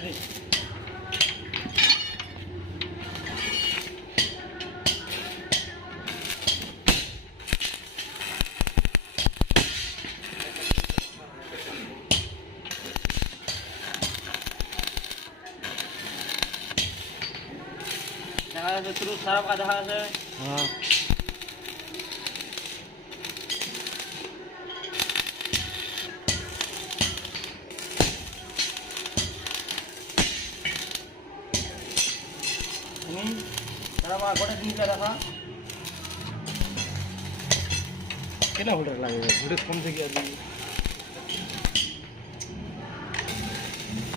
আরে দেখা যাচ্ছে শুরু সারা দেখা যাচ্ছে। হ্যাঁ তুমি সারা গোটা জিনিসটা দেখা কেনা ভোল্টেজ লাগে ভোল্টেজ কম থেকে আর